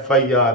FIR,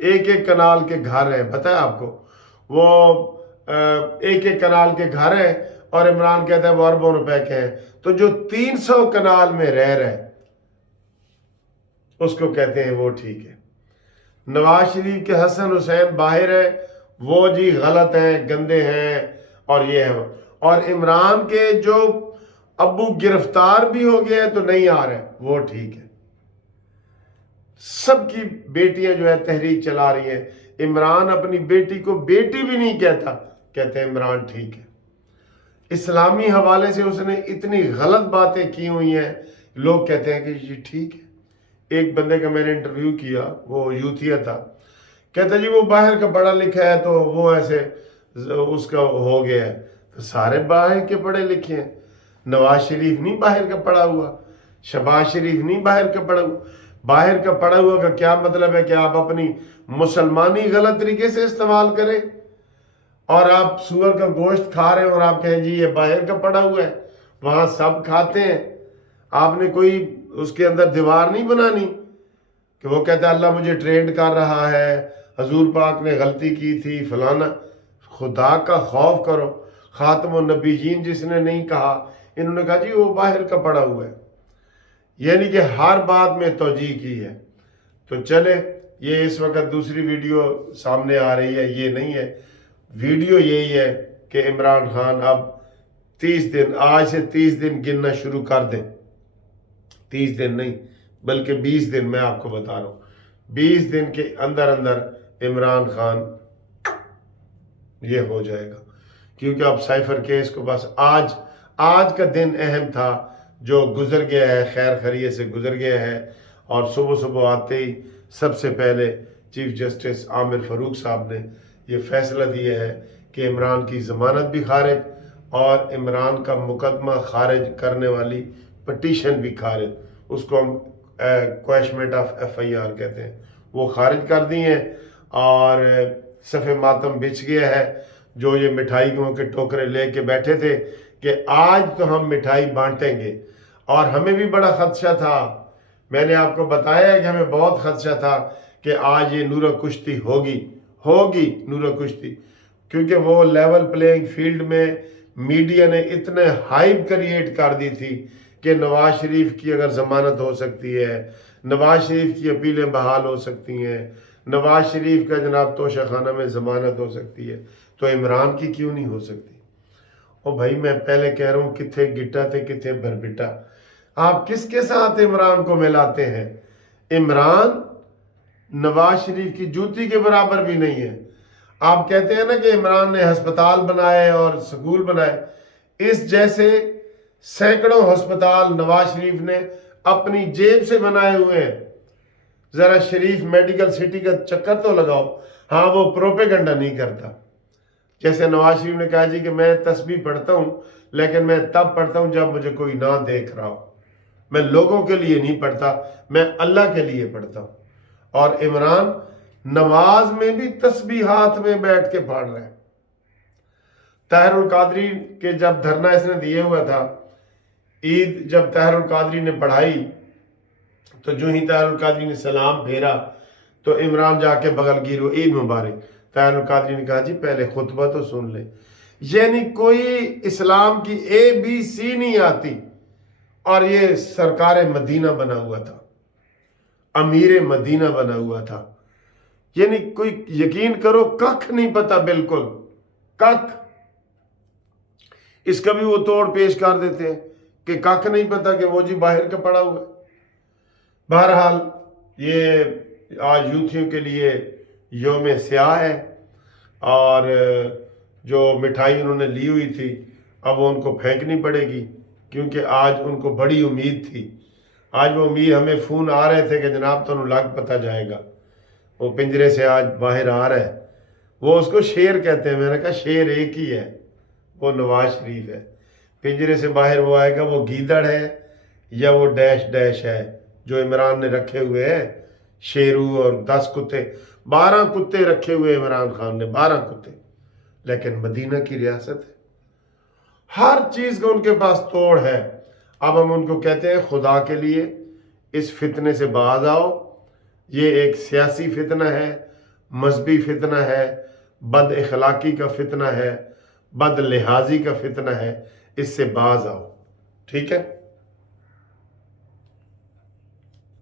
ایک ایک کنال کے گھر ہیں، پتہ ہے آپ کو، وہ ایک ایک کنال کے گھر ہیں، اور عمران کہتا ہے وہ اربوں روپے کے ہیں، تو جو 300 کنال میں رہ رہے اس کو کہتے ہیں وہ ٹھیک ہے۔ نواز شریف کے حسن حسین باہر ہے، وہ جی غلط ہیں، گندے ہیں، اور یہ ہے، اور عمران کے جو ابو گرفتار بھی ہو گیا ہے تو نہیں آ رہے، وہ ٹھیک ہے۔ سب کی بیٹیاں جو ہے تحریک چلا رہی ہیں، عمران اپنی بیٹی کو بیٹی بھی نہیں کہتا، کہتے ہیں عمران ٹھیک ہے۔ اسلامی حوالے سے اس نے اتنی غلط باتیں کی ہوئی ہیں، لوگ کہتے ہیں کہ جی ٹھیک ہے۔ ایک بندے کا میں نے انٹرویو کیا، وہ یوتھیا تھا، کہتا جی وہ باہر کا پڑھا لکھا ہے تو وہ ایسے اس کا ہو گیا ہے، تو سارے باہر کے پڑھے لکھے ہیں۔ نواز شریف نہیں باہر کا پڑھا ہوا، شہباز شریف نہیں باہر کا پڑھا ہوا۔ باہر کا پڑھا ہوا کا کیا مطلب ہے کہ آپ اپنی مسلمانی غلط طریقے سے استعمال کریں، اور آپ سور کا گوشت کھا رہے ہیں اور آپ کہیں جی یہ باہر کا پڑھا ہوا ہے، وہاں سب کھاتے ہیں۔ آپ نے کوئی اس کے اندر دیوار نہیں بنانی کہ وہ کہتا ہے اللہ مجھے ٹرینڈ کر رہا ہے، حضور پاک نے غلطی کی تھی فلانا۔ خدا کا خوف کرو۔ خاتم النبیین جس نے نہیں کہا، انہوں نے کہا جی وہ باہر کا پڑھا ہوا ہے، یعنی کہ ہر بات میں توجیہ کی ہے۔ تو چلے، یہ اس وقت دوسری ویڈیو سامنے آ رہی ہے، یہ نہیں ہے ویڈیو، یہی ہے کہ عمران خان اب 30 دن، آج سے 30 دن گننا شروع کر دیں۔ 30 دن نہیں بلکہ 20 دن، میں آپ کو بتا رہا ہوں 20 دن کے اندر اندر عمران خان یہ ہو جائے گا، کیونکہ اب سائفر کیس کو بس آج کا دن اہم تھا جو گزر گیا ہے، خیر خیریت سے گزر گیا ہے، اور صبح صبح آتے ہی سب سے پہلے چیف جسٹس عامر فاروق صاحب نے یہ فیصلہ دیا ہے کہ عمران کی ضمانت بھی خارج، اور عمران کا مقدمہ خارج کرنے والی پٹیشن بھی خارج، اس کو ہم کویشمنٹ آف FIR کہتے ہیں، وہ خارج کر دی ہیں، اور صف ماتم بچھ گیا ہے۔ جو یہ مٹھائیوں کے ٹوکرے لے کے بیٹھے تھے کہ آج تو ہم مٹھائی بانٹیں گے، اور ہمیں بھی بڑا خدشہ تھا، میں نے آپ کو بتایا ہے کہ ہمیں بہت خدشہ تھا کہ آج یہ نورہ کشتی ہوگی نورہ کشتی، کیونکہ وہ لیول پلینگ فیلڈ میں میڈیا نے اتنے ہائپ کریٹ کر دی تھی کہ نواز شریف کی اگر ضمانت ہو سکتی ہے، نواز شریف کی اپیلیں بحال ہو سکتی ہیں، نواز شریف کا جناب توشہ خانہ میں ضمانت ہو سکتی ہے، تو عمران کی کیوں نہیں ہو سکتی؟ او بھائی میں پہلے کہہ رہا ہوں کتھے گٹا تے کتھے بھربٹا، آپ کس کے ساتھ عمران کو ملاتے ہیں؟ عمران نواز شریف کی جوتی کے برابر بھی نہیں ہے۔ آپ کہتے ہیں نا کہ عمران نے ہسپتال بنائے اور سکول بنائے، اس جیسے سینکڑوں ہسپتال نواز شریف نے اپنی جیب سے بنائے ہوئے ہیں۔ ذرا شریف میڈیکل سٹی کا چکر تو لگاؤ۔ ہاں وہ پروپیگنڈا نہیں کرتا، جیسے نواز شریف نے کہا جی کہ میں تسبیح پڑھتا ہوں لیکن میں تب پڑھتا ہوں جب مجھے کوئی نہ دیکھ رہا ہو، میں لوگوں کے لیے نہیں پڑھتا، میں اللہ کے لیے پڑھتا ہوں۔ اور عمران نماز میں بھی تسبیح ہاتھ میں بیٹھ کے پڑھ رہا ہے۔ طاہر القادری کے جب دھرنا اس نے دیے ہوا تھا، عید جب طاہر القادری نے پڑھائی تو جو ہی طاہر القادری نے سلام پھیرا تو عمران جا کے بغل گیرو عید مبارک، طاہر القادری نے کہا جی پہلے خطبہ تو سن لیں۔ یعنی کوئی اسلام کی ABC نہیں آتی، اور یہ سرکار مدینہ بنا ہوا تھا، امیر مدینہ بنا ہوا تھا، یعنی کوئی یقین کرو ککھ نہیں پتا، بالکل ککھ۔ اس کا بھی وہ توڑ پیش کر دیتے ہیں کہ ککھ نہیں پتا کہ وہ جی باہر کا پڑا ہوا ہے۔ بہرحال یہ آج یوتھیوں کے لیے یوم سیاہ ہے، اور جو مٹھائی انہوں نے لی ہوئی تھی اب وہ ان کو پھینکنی پڑے گی، کیونکہ آج ان کو بڑی امید تھی۔ آج وہ امید، ہمیں فون آ رہے تھے کہ جناب تو لگ پتہ جائے گا، وہ پنجرے سے آج باہر آ رہا ہے، وہ اس کو شیر کہتے ہیں۔ میں نے کہا شیر ایک ہی ہے، وہ نواز شریف ہے۔ پنجرے سے باہر وہ آئے گا، وہ گیدڑ ہے یا وہ ڈیش ڈیش ہے جو عمران نے رکھے ہوئے ہیں، شیرو اور 10 کتے، 12 کتے رکھے ہوئے عمران خان نے، 12 کتے، لیکن مدینہ کی ریاست ہے، ہر چیز کا ان کے پاس توڑ ہے۔ اب ہم ان کو کہتے ہیں خدا کے لیے اس فتنے سے باز آؤ، یہ ایک سیاسی فتنہ ہے، مذہبی فتنہ ہے، بد اخلاقی کا فتنہ ہے، بد لحاظی کا فتنہ ہے، اس سے باز آؤ، ٹھیک ہے؟